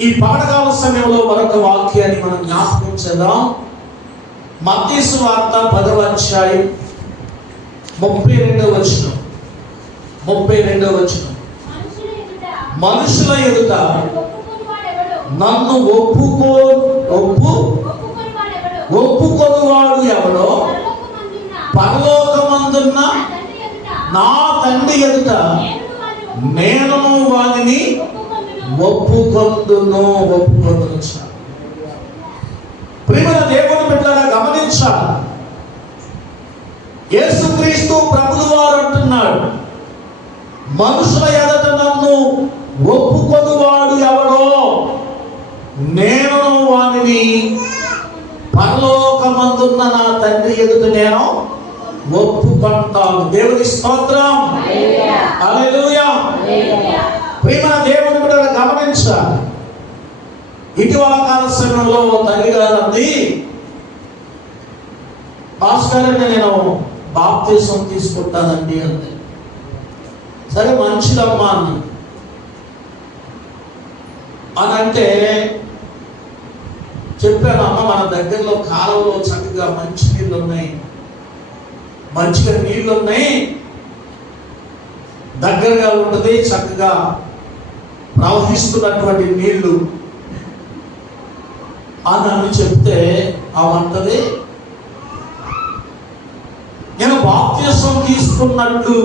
ఈ పాఠకాల సమయంలో మరొక వాక్యాన్ని మనం జ్ఞాపకం చేద్దాం. మత్తీసు వార్త పదవ అధ్యాయం ముప్పై రెండవ వచనం. ముప్పై రెండవ వచనం. మనుషుల ఎదుట నన్ను ఒప్పుకో ఒప్పు ఒప్పుకొనువాడు ఎవడో? పరలోకమందున్న. నా తండ్రి ఎదుట. నేను వానిని ఒప్పుకొందును. చాలు. ప్రియమైన దేవుని బిడ్డలారా గమనించాలి. యేసుక్రీస్తు ప్రభులు వారు అంటున్నాడు మనుషుల ఎదట నన్ను ఒప్పుకొనువాడు ఎవడో? నేను వానిని పరలోకమందున్న నా తండ్రి ఎదుట నేను ఒప్పుకుంటాను. దేవుని స్తోత్రం. హల్లెలూయా ప్రేమ దేవుని కూడా ఇటీవల కాల సమయంలో తల్లి గారి భాస్కర్ నేను బాప్తీసం తీసుకుంటానండి అంతే సరే మంచిదమ్మా అని అని అంటే చెప్పాను అమ్మ మన దగ్గరలో కాలంలో చక్కగా మంచి నీళ్ళు ఉన్నాయి మంచిగా నీళ్ళు ఉన్నాయి దగ్గరగా ఉంటుంది చక్కగా ప్రవహిస్తున్నటువంటి నీళ్ళు అని అని చెప్తే అవంటది నేను బాప్త్యసం తీసుకున్నట్టు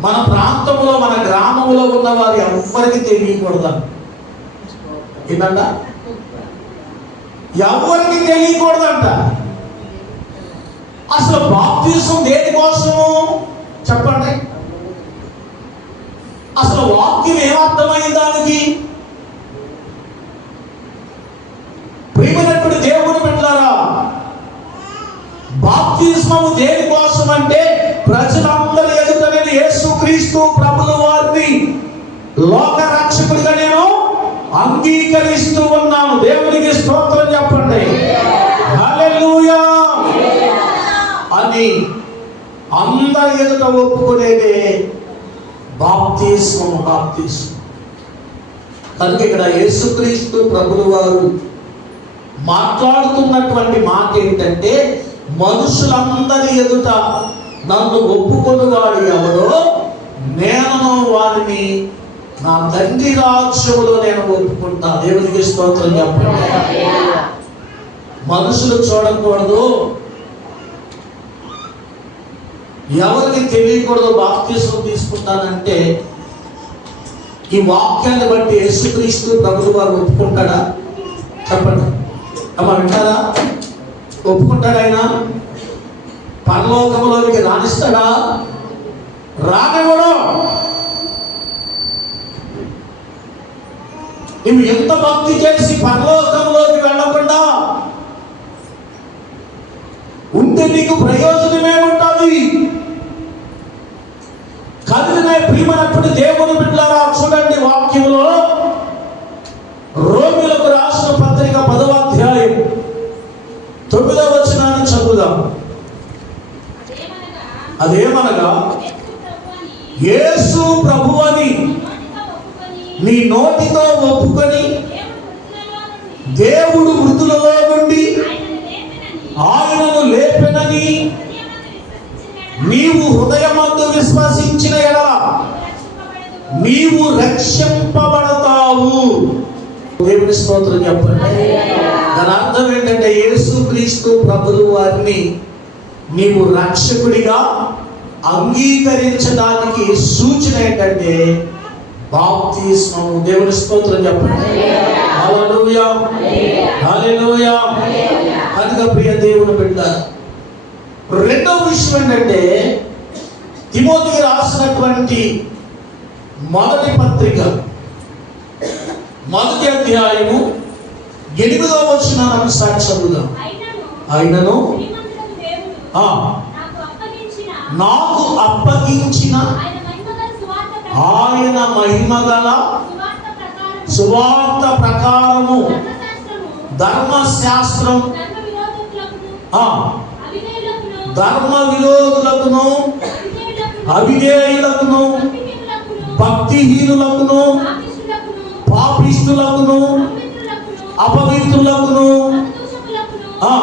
మన ప్రాంతంలో మన గ్రామంలో ఉన్న వారి ఎవ్వరికి తెలియకూడదు ఏంటంట ఎవరికి తెలియకూడదంట అసలు బాప్తీసం దేనికోసము? చెప్పండి. అసలు వాక్యం ఏమర్థమైంది దానికి ప్రియమైనటువంటి దేవుని బిడ్డలారా బాప్తిస్మము దేనికోసం అంటే ప్రజలందరి ఎదుట నేను యేసుక్రీస్తు ప్రభుల వారిని లోక రక్షకుడిగా నేను అంగీకరిస్తూ ఉన్నాను. దేవునికి స్తోత్రం చెప్పండి. అని అందరి ఎదుట ఒప్పుకునేదే బాప్తిస్మము బాప్తిస్మం కనుక ఇక్కడ యేసుక్రీస్తు ప్రభులు వారు మాట్లాడుతున్నటువంటి మాట ఏంటంటే మనుషులందరి ఎదుట నన్ను ఒప్పుకొనువాడు ఎవడో నేను వారిని నా తండ్రి రాజ్యములో నేను ఒప్పుకుంటా. దేవునికి స్తోత్రం చెప్పండి. మనుషులు చూడకూడదు. ఎవరికి తెలియకూడదు బాప్తీసం తీసుకుంటానంటే ఈ వాక్యాన్ని బట్టి యేసుక్రీస్తు ప్రభుత్వ వారు ఒప్పుకుంటాడా? చెప్పండి. అమ్మ వింటారా? ఒప్పుకుంటాడైనా? పరలోకంలోనికి రాణిస్తాడా రానివ్వడం. నువ్వు ఎంత భక్తి చేసి పరలోకంలోకి వెళ్ళకుండా ఉంటే నీకు ప్రయోజనమేముంటుంది కదిలిన ప్రియమైనప్పుడు దేవుని బిడ్డలారా చూడండి వాక్యం అదేమనగా, యేసు ప్రభువని అని నీ నోటితో ఒప్పుకొని దేవుడు మృతులలో నుండి ఆయనను లేపెనని నీవు హృదయమందు విశ్వసించిన ఎడల నీవు రక్షింపబడతావు. దేవుని స్తోత్రం చెప్పండి. దాని అర్థం ఏంటంటే యేసు క్రీస్తు ప్రభులు వారిని నీవు రక్షకుడిగా అంగీకరించడానికి సూచన ఏంటంటే బాప్తిస్మము. దేవుని స్తోత్రం చెప్పండి. హల్లెలూయా. హల్లెలూయా. కనుక ప్రియ దేవుని బిడ్డ రెండవ విషయం ఏంటంటే తిమోతికి రాసినటువంటి మొదటి పత్రిక మొదటి అధ్యాయము ఎనిమిదవ వచ్చిన చదువుదాం అయినను ఆయనను శ్రీమంతుడగు దేవుడు ఆ, నాకు అప్పగించిన నాకు అప్పగించిన ఆయన మహిమగల సువార్త సువార్త ప్రకారము ధర్మశాస్త్రం. ధర్మ ఆ, విరోధులకును అవిధేయులకును భక్తిహీనులకును భక్తిహీనులకును అపవిత్రులకును. ఆ,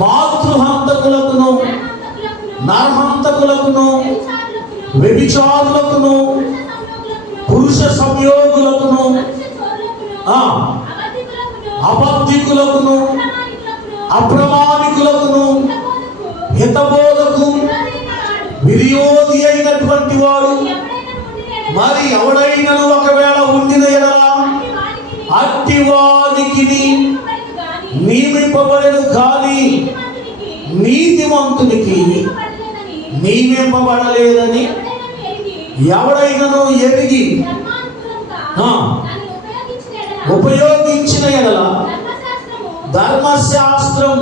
మాతృహంతకులకును నరహంతకులకును వ్యభిచారులకును పురుష సంయోగులకును ఆ, అబద్ధికులకును అప్రమాణికులకును హితబోధకు వినియోగి అయినటువంటి వాడు మరి ఎవడైనను ఒకవేళ ఉండిన ఎడలా అట్టి వానికి నియమింపబడను కానీ నీతిమంతునికి నియమింపబడలేదని ఎవడైనను ఎరిగి ఉపయోగించిన ఎడల ధర్మశాస్త్రం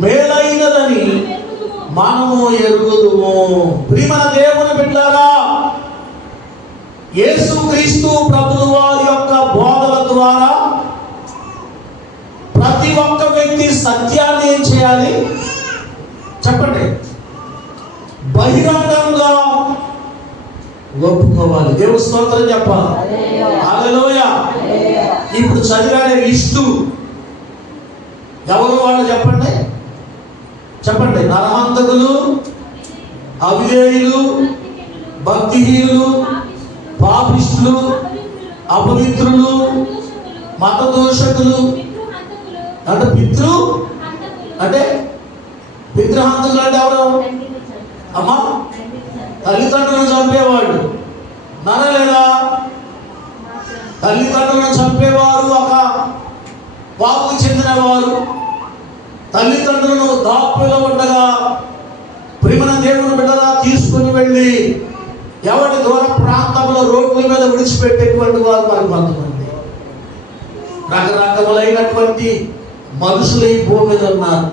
మేలైనదని మనము ఎరుగుదుము. ప్రియమన దేవుని బిడ్డారా యేసు క్రీస్తు ప్రభుత్వ యొక్క బోధల ద్వారా ప్రతి సత్యాన్ని ఏం చేయాలి? చెప్పండి. బహిరంగంగా ఒప్పుకోవాలి. దేవుడు స్తోత్రం చెప్పాలి. హల్లెలూయా. ఇప్పుడు చదివాడే లిస్టు. ఎవరు వాళ్ళు చెప్పండి? చెప్పండి. నరహంతకులు అవిధేయులు భక్తిహీనులు పాపిష్టులు అపవిత్రులు మతదోషకులు అంటే పితృ? అంటే పితృహంతకులు అంటే ఎవరు? అమ్మా? తల్లిదండ్రులను చంపేవాడు. నర లేదా? తల్లిదండ్రులను చంపేవారు ఒక వాపుకు చెందిన వారు తల్లిదండ్రులను దాపులో ఉండగా ప్రేమన దేవుని బిడ్డలా తీసుకుని వెళ్ళి ఎవరి దూర ప్రాంతంలో రోడ్ల మీద విడిచిపెట్టేటువంటి వారు మరి కొంతమంది రకరకములైనటువంటి మనుషులు ఈ భూమి మీద ఉన్నారు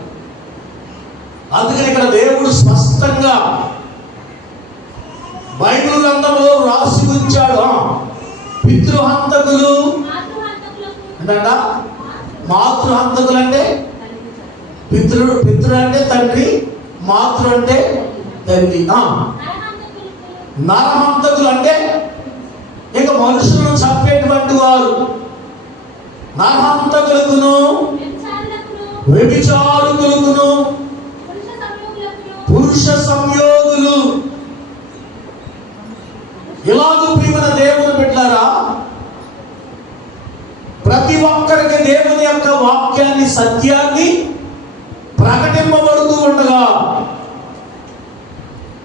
అందుకని ఇక్కడ దేవుడు స్పష్టంగా బైబిల్ గ్రంథంలో రాసి ఉంచాడు. పితృహంతకులు ఏంటంట? మాతృహంతకులు అంటే పితృడు పితృ అంటే తండ్రి మాతృ అంటే తల్లి నరహంతకులు అంటే ఇక మనుషులను చంపేటువంటి వారు. నరహంతకులకును వ్యభిచారుకులకును పురుష సంయోగులు. ఇలాగూ ప్రియమైన దేవుని పెట్టారా ప్రతి ఒక్కరికి దేవుని యొక్క వాక్యాన్ని సత్యాన్ని ప్రకటింపబడుతూ ఉండగా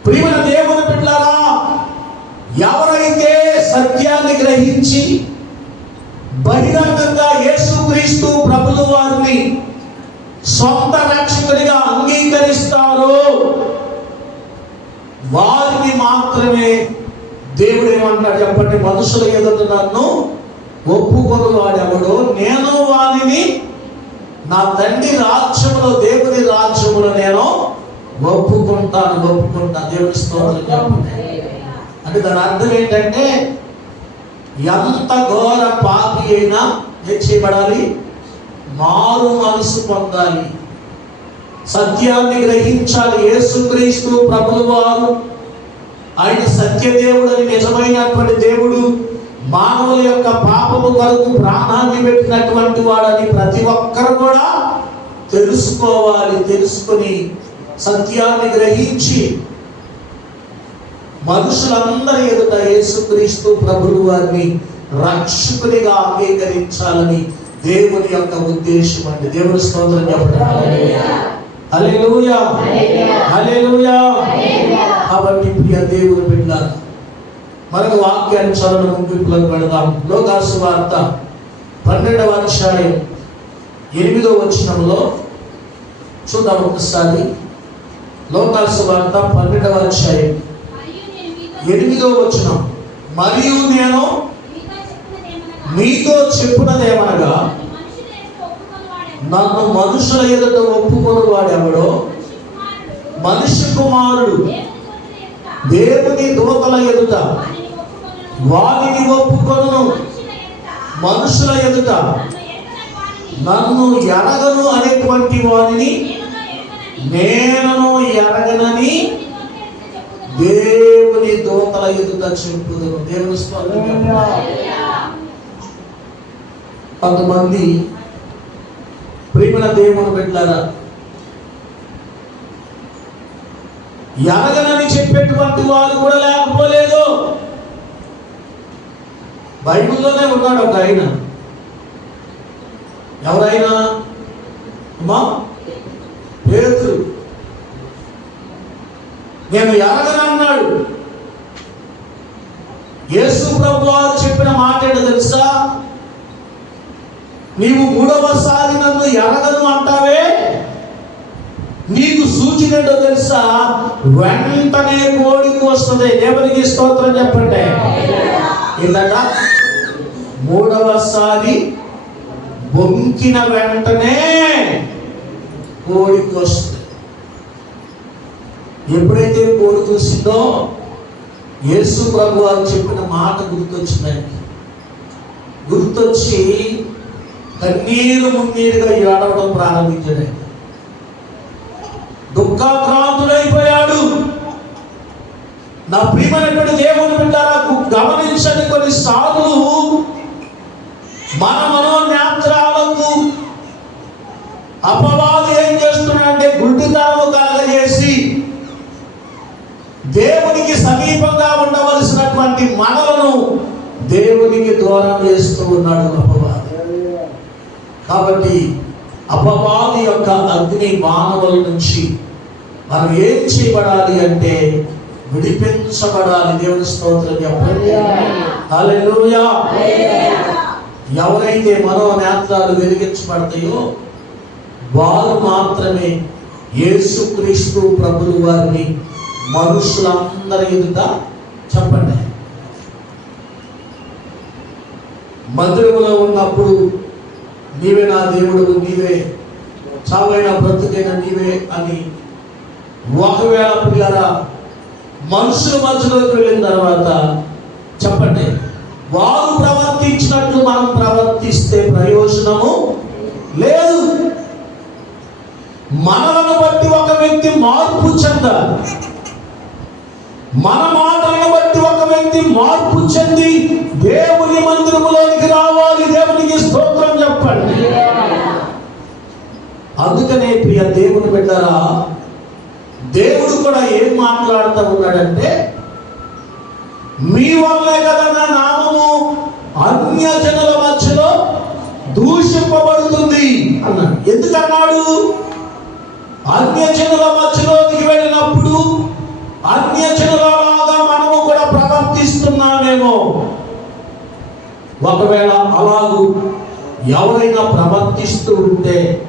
ప్రియమైన దేవుని పెట్టారా ఎవరైతే సత్యాన్ని గ్రహించి బహిరంగంగా యేసుక్రీస్తు ప్రభులు వారిని సొంత రక్షకుడిగా అంగీకరిస్తారో. వారిని మాత్రమే దేవుడు ఏమంటాడు చెప్పండి మనుషుల ఎదుట నన్ను ఒప్పుకొని వాడెవడో? నేను వారిని నా తండ్రి రాజ్యములో దేవుని రాజ్యములో నేను ఒప్పుకుంటాను ఒప్పుకుంటా దేవుని స్తోత్రం చెప్పండి. అంటే దాని అర్థం ఏంటంటే ఎంత ఘోర పాపి అయినా ఏం చేయబడాలి? మారు మనసు పొందాలి. సత్యాన్ని గ్రహించాలి. యేసుక్రీస్తు ప్రభులు వారు ఆయన సత్యదేవుడని నిజమైనటువంటి దేవుడు మానవుల యొక్క పాపము కొరకు ప్రాణాన్ని పెట్టినటువంటి వాడని ప్రతి ఒక్కరు కూడా తెలుసుకోవాలి. తెలుసుకొని సత్యాన్ని గ్రహించి మనుషులందరి ఎదుట యేసుక్రీస్తు ప్రభులు వారిని రక్షకునిగా అంగీకరించాలని దేవుని యొక్క ఉద్దేశం అండి దేవుని స్తోత్రం కాబట్టి ప్రియ దేవుని బిడ్డ మనకు వాక్యాన్ని చదవడం ముగింపులకు పెడదాం లోకాసు వార్త పన్నెండవ అధ్యాయం ఎనిమిదో వచనంలో చూద్దాం ఒకసారి. లోకాసు వార్త పన్నెండవ అధ్యాయం ఎనిమిదో వచనం. మరియు నేను మీతో చెప్పున్నదేమనగా నన్ను మనుషుల ఎదుట ఒప్పుకొని వాడెవడో మనిషి కుమారుడు దేవుని దూతల ఎదుట వారిని ఒప్పుకొను మనుషుల ఎదుట నన్ను ఎరగను అనేటువంటి వారిని నేనను ఎరగనని దేవుని దూతల ఎదుట చెప్పుదను దేవుని స్వామి కొంతమంది ప్రేమల దేవుని బిడ్డారా ఎరగనని చెప్పేటువంటి వారు కూడా లేకపోలేదు. బైబిల్లోనే ఉన్నాడు ఒక ఆయన. ఎవరైనా అమ్మా పేరు నేను ఎరగనన్నాడు యేసు ప్రభు వారు చెప్పిన మాట ఏంటో తెలుసా? నీవు మూడవసారి నన్ను ఎరగను అంటావే? నీకు సూచన ఏంటో తెలుసా? వెంటనే కోడికి వస్తుంది. దేవునికి స్తోత్రం చెప్పండి. ఏంటంట మూడవసారి బొంకిన వెంటనే కోడికి వస్తుంది. ఎప్పుడైతే కోడి చూసిందో యేసు ప్రభు వారు చెప్పిన మాట గుర్తొచ్చిందండి గుర్తొచ్చి కన్నీరు మున్నీరుగా ఏడవడం ప్రారంభించాడండి దుఃఖాక్రాంతుడైపోయాడు. నా ప్రియమైనటువంటి దేవుని బిడ్డలకు గమనించని కొన్నిసార్లు మన మనోన్యాత్రాలకు అపవాదు ఏం చేస్తున్నాడంటే గుడ్డితనము కలగజేసి దేవునికి సమీపంగా ఉండవలసినటువంటి మనలను దేవునికి దూరం చేస్తూ ఉన్నాడు అపవాదు కాబట్టి అపవాది యొక్క అగ్ని మానవుల నుంచి మనం ఏం చేయబడాలి అంటే విడిపించబడాలి. దేవుని స్తోత్రం ఎవరైతే మనో నేత్రాలు వెలిగించబడతాయో వారు మాత్రమే యేసుక్రీస్తు ప్రభులు వారిని మనుషులందరి ఎదుట చెప్పండి మధురంలో ఉన్నప్పుడు నీవే నా దేవుడు నీవే. చావైన బ్రతుకైన నీవే అని. ఒకవేళ పిల్లరా మనుషుల మధ్యలోకి వెళ్ళిన తర్వాత చెప్పండి. వారు ప్రవర్తించినట్లు మనం ప్రవర్తిస్తే ప్రయోజనము లేదు. మనలను బట్టి ఒక వ్యక్తి మార్పు చెందాలి. మన మాటలను బట్టి ఒక వ్యక్తి మార్పు చెంది దేవుని మందిరములోనికి రావాలి దేవునికి స్తోత్రం చెప్పండి అందుకనే ప్రియ దేవుని బిడ్డరా దేవుడు కూడా ఏం మాట్లాడుతూ ఉన్నాడంటే మీ వల్లే కదా నా నామము అన్య జనుల మధ్యలో దూషింపబడుతుంది అన్నాడు. ఎందుకన్నాడు? అన్య జనుల మధ్యలోకి వెళ్ళినప్పుడు అన్య జనులలాగా మనము కూడా ప్రవర్తిస్తున్నామేమో. ఒకవేళ అలాగూ ఎవరైనా ప్రవర్తిస్తూ ఉంటే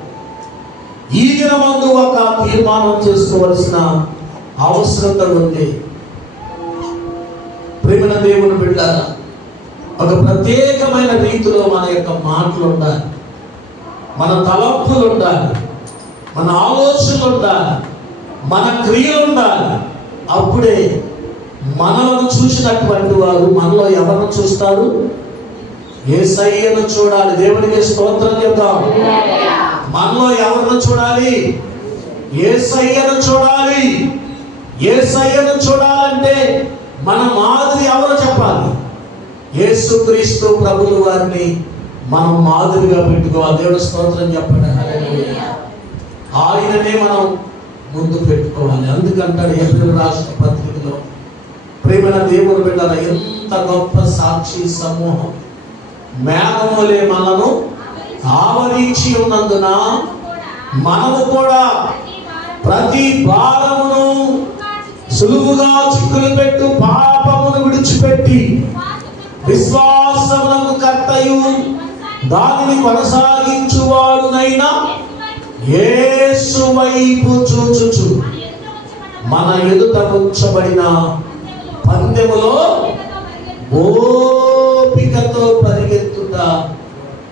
ఈ దినమందు ఒక తీర్మానం చేసుకోవాల్సిన అవసరత ఉంది. ప్రేమన దేవుని బిడ్డారా ఒక ప్రత్యేకమైన రీతిలో మన యొక్క మాటలు ఉండాలి. మన తలంపులు ఉండాలి. మన ఆలోచనలు ఉండాలి. మన క్రియలు ఉండాలి. అప్పుడే మనలను చూసినటువంటి వారు మనలో ఎవరిని చూస్తారు? ఏ చూడాలి. దేవునికి స్తోత్రం చెప్తాం మనలో ఎవరిని చూడాలి? ఏ సయ్యను చూడాలి. ఏ సయ్యను చూడాలంటే మన మాదిరి ఎవరు చెప్పాలి? యేసుక్రీస్తు ప్రభులు వారిని మనం మాదిరిగా పెట్టుకోవాలి. దేవుడి స్తోత్రం చెప్పండి. ఆయననే మనం ముందు పెట్టుకోవాలి. అందుకంటాడు ఏప్రిల్ రాష్ట్ర పత్రికలో ప్రేమల దేవుడు బిడ్డల ఎంత గొప్ప సాక్షి సమూహం. మేఘములే మనను ఆవరించి ఉన్నందున మనము కూడా ప్రతి భారమును సులువుగా చిక్కులు పెట్టు పాపమును విడిచిపెట్టి విశ్వాసమునకు కర్తయు. దానిని కొనసాగించువాడునైనా యేసు వైపు చూచుచు. మన ఎదుట ఉంచబడిన పందెములో ఓపికతో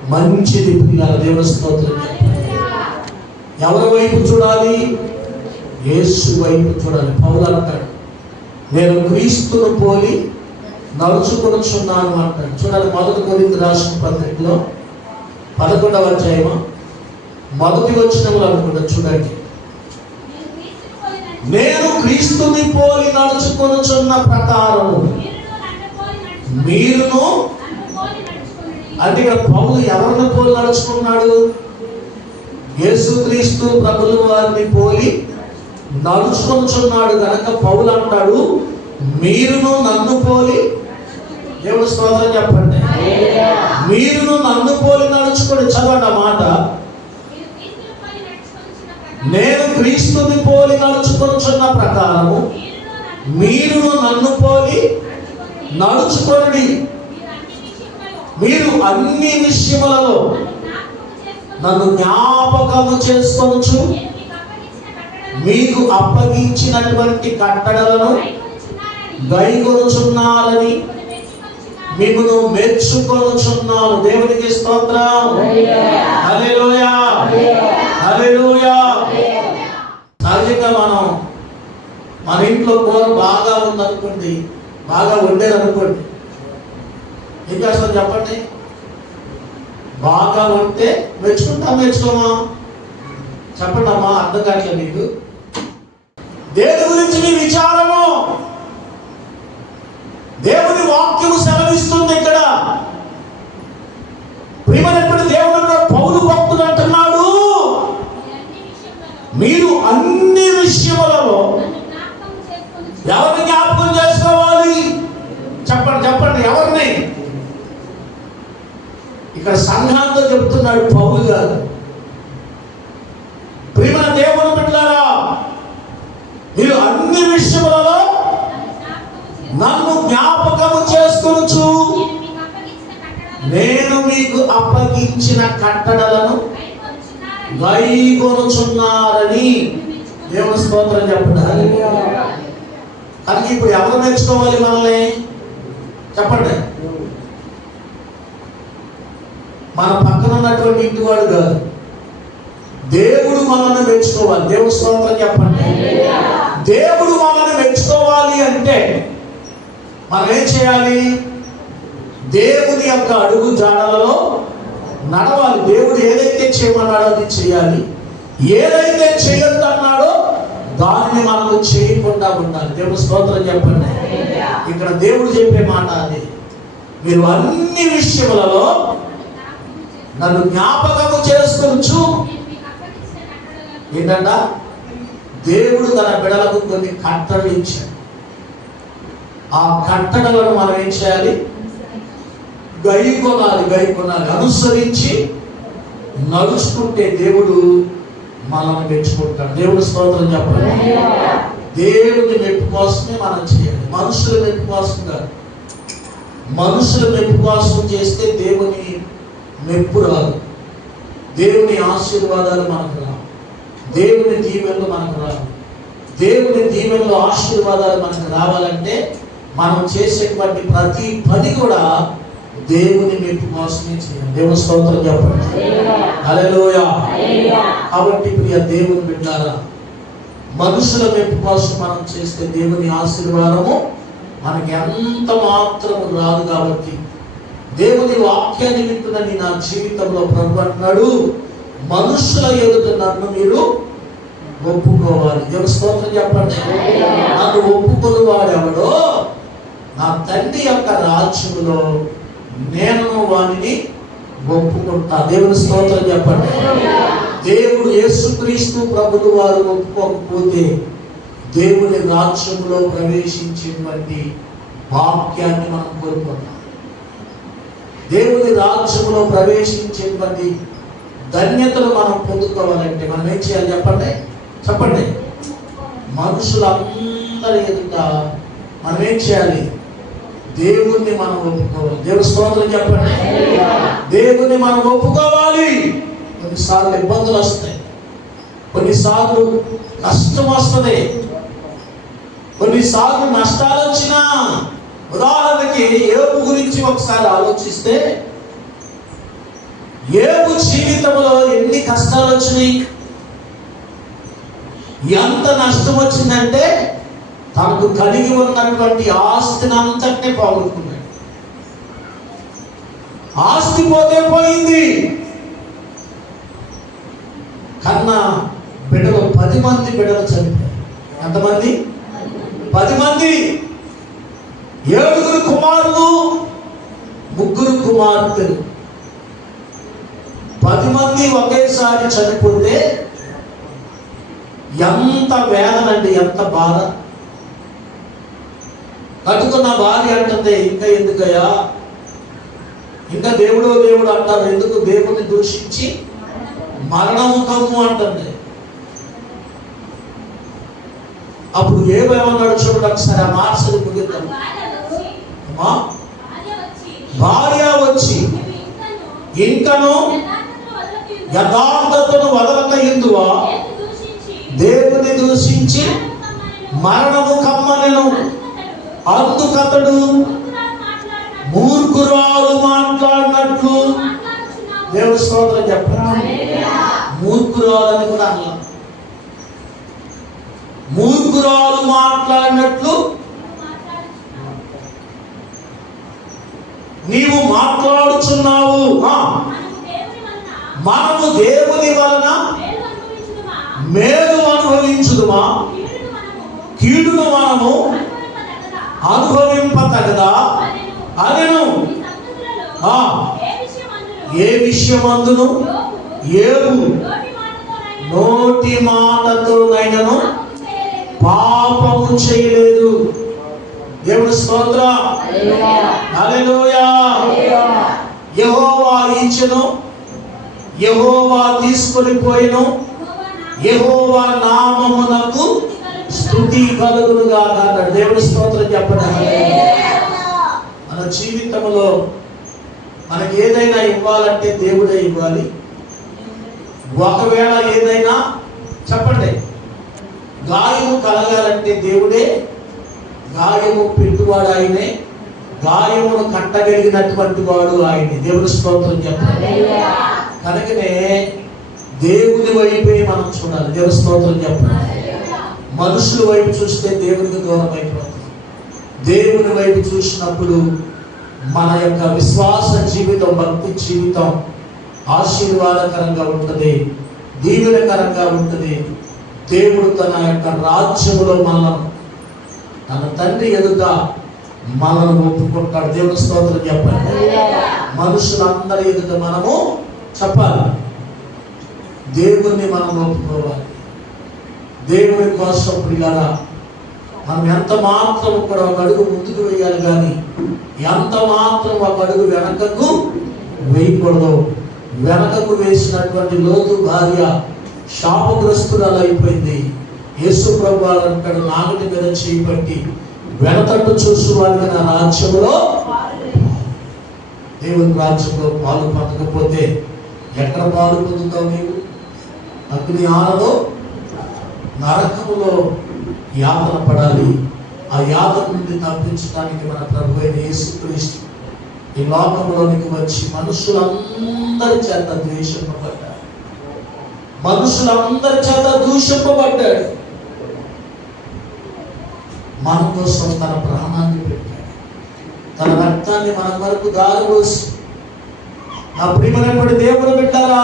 మంచిది పిల్లల దేవుని స్తోత్రం. ఎవరి వైపు చూడాలి? యేసు వైపు చూడాలి. పౌలు అంటాడు నేను క్రీస్తును పోలి నడుచుకొనుచున్నాను అంటాడు. చూడాలి మొదటి కొరింది రాసిన పత్రికలో పదకొండవ అధ్యాయమా? మొదటి వచ్చినములు అనుకుంటా చూడండి. నేను క్రీస్తుని పోలి నడుచుకొనుచున్న ప్రకారము మీరును అంటే ఇక్కడ పౌలు ఎవరిని పోలి నడుచుకున్నాడు? యేసుక్రీస్తు ప్రభుల వారిని పోలి నడుచుకొనుచున్నాడు. కనుక పౌలు అంటాడు మీరును నన్ను పోలి దేవుడు స్తోత్రం చెప్పండి. మీరును నన్ను పోలి నడుచుకొని చదవండి మాట. నేను క్రీస్తుని పోలి నడుచుకొనుచున్న ప్రకారము మీరును నన్ను పోలి నడుచుకొనుడి. మీరు అన్ని విషయములలో నన్ను జ్ఞాపకము చేసుకోవచ్చు మీకు అప్పగించినటువంటి కట్టడలను గైకొనుచున్నారని మిమ్మను మెచ్చుకొనుచున్నాను. దేవునికి స్తోత్రం. హల్లెలూయా. హల్లెలూయా. సహజంగా మనం మన ఇంట్లో కూర బాగా ఉందనుకోండి బాగా వండారు అనుకోండి చేస్తాం చెప్పండి? బాగా ఉంటే మెచ్చుకుంటాం మెచ్చుకోమా? చెప్పండి అమ్మా అర్థం కావట్లేదు మీకు. దేని గురించి మీ విచారము? దేవుని వాక్యము సెలవిస్తుంది ఇక్కడ. ప్రియమైనటువంటి దేవుడు పౌరు భక్తుడు అంటున్నాడు మీరు అన్ని విషయములలో ఎవరిని జ్ఞాపకం చేసుకోవాలి? చెప్పండి చెప్పండి ఎవరిని? ఇక్కడ సంఘంతో చెప్తున్నాడు పౌలు గారు. ప్రియమైన దేవుని బిడ్డలారా మీరు అన్ని విషయములలో నన్ను జ్ఞాపకము చేసుకొనుచు నేను మీకు అప్పగించిన కట్టడలను గైకొనుచున్నారని దేవుని స్తోత్రం చెప్పండి. కనుక ఇప్పుడు ఎవరు మెచ్చుకోవాలి మనల్ని? చెప్పండి. మన పక్కన ఉన్నటువంటి ఇంటి వాడు కాదు. దేవుడు మనల్ని మెచ్చుకోవాలి. దేవుడు స్తోత్రం చెప్పండి. దేవుడు మనల్ని మెచ్చుకోవాలి అంటే మనం ఏం చేయాలి? దేవుని యొక్క అడుగు జాడలలో నడవాలి. దేవుడు ఏదైతే చేయమన్నాడో అది చేయాలి. ఏదైతే చేయొద్దన్నాడో దానిని మనము చేయకుండా ఉండాలి. దేవుడు స్తోత్రం చెప్పండి. ఇక్కడ దేవుడు చెప్పే మాట అది. మీరు అన్ని విషయములలో నన్ను జ్ఞాపకము చేసుకోవచ్చు ఏంటంట? దేవుడు తన బిడలకు కొన్ని కట్టడలు ఇచ్చాడు. ఆ కట్టడలను మనం ఏం చేయాలి? గై కొనాలి గై కొనాలి అనుసరించి నడుచుకుంటే దేవుడు మనల్ని మెచ్చుకుంటాడు. దేవుడు స్తోత్రం చెప్పడం. దేవుని మెప్పు కోసమే మనం చేయాలి. మనుషుల మెప్పు కోసం కాదు. మనుషుల మెప్పు కోసం చేస్తే దేవుని మెప్పు రాదు. దేవుని ఆశీర్వాదాలు మనకు రావు. దేవుని దీవెనలు మనకు రావు. దేవుని దీవెనలు ఆశీర్వాదాలు మనకు రావాలంటే మనం చేసేటువంటి ప్రతి పని కూడా దేవుని మెప్పు కోసమే చేయాలి. దేవుని స్తోత్రం చెప్పండి. అలలోయ కాబట్టి ప్రియ దేవుని బిడ్డారా మనుషుల మెప్పు కోసం మనం చేస్తే దేవుని ఆశీర్వాదము మనకి ఎంత మాత్రము రాదు కాబట్టి దేవుని వాక్యాన్ని నిమిత్తమని నా జీవితంలో ప్రభు అంటున్నాడు. మనుషుల ఎదుట నన్ను మీరు ఒప్పుకోవాలి. ఎవరు స్తోత్రం చెప్పండి. నన్ను ఒప్పుకొని వాడెవడో? నా తండ్రి యొక్క రాజ్యంలో నేను వాడిని ఒప్పుకుంటా. దేవుని స్తోత్రం చెప్పండి. దేవుడు యేసుక్రీస్తు ప్రభులు వారు ఒప్పుకోకపోతే దేవుని రాజ్యంలో ప్రవేశించేటువంటి వాక్యాన్ని మనం కోరుకుంటాం దేవుని రాజ్యంలో ప్రవేశించేటువంటి ధన్యతలు మనం పొందుకోవాలంటే మనం ఏం చేయాలి చెప్పండి? చెప్పండి. మనుషులందరి ఎదుట మనం ఏం చేయాలి? దేవుణ్ణి మనం ఒప్పుకోవాలి. దేవుని స్తోత్రం చెప్పండి. దేవుణ్ణి మనం ఒప్పుకోవాలి. కొన్నిసార్లు ఇబ్బందులు వస్తాయి. కొన్నిసార్లు నష్టం వస్తుంది. కొన్నిసార్లు నష్టాలు వచ్చినా ఉదాహరణకి ఏపు గురించి ఒకసారి ఆలోచిస్తే ఏపు జీవితంలో ఎన్ని కష్టాలు వచ్చినాయి? ఎంత నష్టం వచ్చిందంటే తనకు కలిగి ఉన్నటువంటి ఆస్తిని అంతటినీ పోగొట్టుకున్నాడు. ఆస్తి పోతే పోయింది. కన్నా బిడ్డలు పది మంది బిడ్డలు చనిపోయారు. ఎంతమంది? పది మంది. ఏడుగురు కుమారులు ముగ్గురు కుమార్తెలు. పది మంది ఒకేసారి చనిపోతే ఎంత వేదనండి ఎంత బాధ. కట్టుకున్న భార్య అంటుంది ఇంకా ఎందుకయ్యా? ఇంకా దేవుడు దేవుడు అంటారు ఎందుకు దేవుడిని దూషించి మరణము కమ్ము అంటుంది. అప్పుడు ఏమేమన్నాడు చూడండి ఒకసారి ఆ మార్సలు ముగిద్దాం. భార్య వచ్చి ఇంకను యథార్థతను వదలక ఎందువా దేవుని దూషించి మరణము కమ్మనెను. అందుకతడు మూర్ఖురాలు మాట్లాడినట్లు దేవుడు స్తోత్రం చెప్పరా? మూర్ఖురాలు అని కూడా అన్నా మూర్ఖురాలు మాట్లాడినట్లు నీవు మాట్లాడుచున్నావు. మనము దేవుని వలన మేలు అనుభవించుదుమా? కీడును మనము అనుభవింపతగదా? అనెను. ఆ, ఏ విషయమందును? ఏవు నోటి మాటతోనైనను పాపము చేయలేదు. దేవుడు స్తోత్ర. యహోవా యెహోవా ఇచ్చెను తీసుకొని పోయిను. యహోవా నామమునకు స్తుతి కలుగును గాక అన్నాడు దేవుడు స్తోత్రం చెప్పడం. మన జీవితంలో మనకి ఏదైనా ఇవ్వాలంటే దేవుడే ఇవ్వాలి. ఒకవేళ ఏదైనా చెప్పండి. గాయము కలగాలంటే దేవుడే గాయము పెట్టువాడు ఆయనే గాయమును కట్టగలిగినటువంటి వాడు ఆయనే. దేవుని స్తోత్రం చెప్పండి కనుకనే దేవుని వైపే మనం చూడాలి. దేవుని స్తోత్రం చెప్పండి మనుషుల వైపు చూస్తే దేవునికి దూరం అయిపోతుంది. దేవుని వైపు చూసినప్పుడు మన యొక్క విశ్వాస జీవితం భక్తి జీవితం ఆశీర్వాదకరంగా ఉంటుంది దీవెనకరంగా ఉంటుంది. దేవుడు తన యొక్క రాజ్యములో మనల్ని తన తండ్రి ఎదుట మనల్ని ఒప్పుకుంటాడు. దేవుని స్తోత్రం చెప్పండి. మనుషులందరి ఎదుట మనము చెప్పాలి. దేవుణ్ణి మనం ఒప్పుకోవాలి. దేవుని కోసం ప్రియారా మనం ఎంత మాత్రం కూడా ఒక అడుగు ముందుకు వేయాలి కానీ ఎంత మాత్రం ఒక అడుగు వెనకకు వేయకూడదు. వెనకకు వేసినటువంటి లోతు భార్య శాపగ్రస్తురాలు అయిపోయింది. యేసు ప్రభు అంటాడు నాగటి మీద చేయబట్టి వెనతట్టు చూసు వారికి నా రాజ్యంలో దేవుని రాజ్యంలో పాలు పొందకపోతే ఎక్కడ పాలు పొందుతావు నీవు? అగ్ని ఆనలో నరకములో యాతన పడాలి. ఆ యాతన నుండి తప్పించడానికి మన ప్రభు అయిన యేసుక్రీస్తు ఈ లోకంలోనికి వచ్చి మనుషులందరి చేత ద్వేషింపబడ్డాడు మనుషులందరి చేత దూషింపబడ్డాడు. మన కోసం తన ప్రాణాన్ని పెట్టాడు. తన రక్తాన్ని మన వరకు దారిపోసి నా ప్రియమైనటువంటి దేవుడు పెట్టారా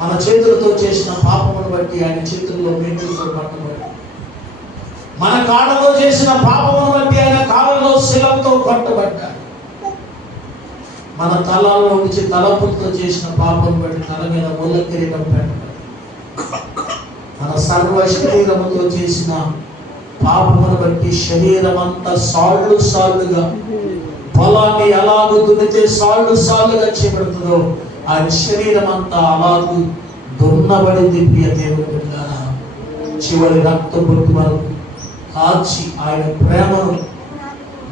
మన చేతులతో చేసిన పాపమును బట్టి ఆయన చేతుల్లో మేకులతో పట్టబడి మన కాళ్ళలో చేసిన పాపమును బట్టి ఆయన కాళ్ళలో శిలంతో పట్టబడ్డాడు మన తలలో నుంచి తలపులతో చేసిన పాపం బట్టి తల మీద ముళ్ళ కిరీటం పెట్టబడి సర్వ శరీరముతో చేసిన పాపమును బట్టి శరీరం అంతా సాళ్ళు సాళ్ళుగా పొలాన్ని ఎలాగూ దున్నితే సాళ్ళు సాళ్ళుగా చేపడుతుందో ఆయన శరీరం అంతా అలాగూ దున్నబడింది ప్రియ దేవుడు. చివరి రక్త బొట్టు వరకు కాచి ఆయన ప్రేమను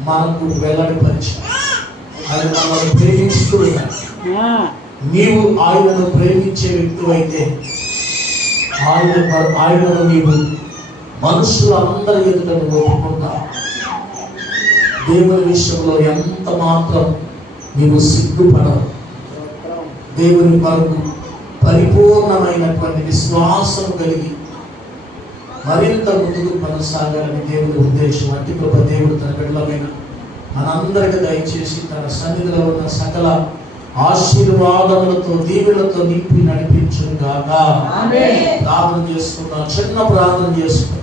మనకు వెల్లడిపరిచి ఆయన మనల్ని ప్రేమిస్తూ. నీవు ఆయనను ప్రేమించే వ్యక్తి అయితే ఆయన ఆయనను నీవు మనుషులందరి ఎదుట ఒప్పుకుంటా. దేవుని విషయంలో ఎంత మాత్రం నీవు సిగ్గుపడవు. దేవుని కొరకు పరిపూర్ణమైనటువంటి విశ్వాసం కలిగి మరింత ముందుకు కొనసాగాలని దేవుని ఉద్దేశం. అట్టి కృప దేవుడు తన బిడ్డలమైన మనందరికీ దయచేసి తన సన్నిధిలో ఉన్న సకల ఆశీర్వాదములతో దీవులతో నింపి ఆమేన్. ప్రార్థన చేసుకున్నాం చిన్న ప్రార్థన చేసుకున్నాం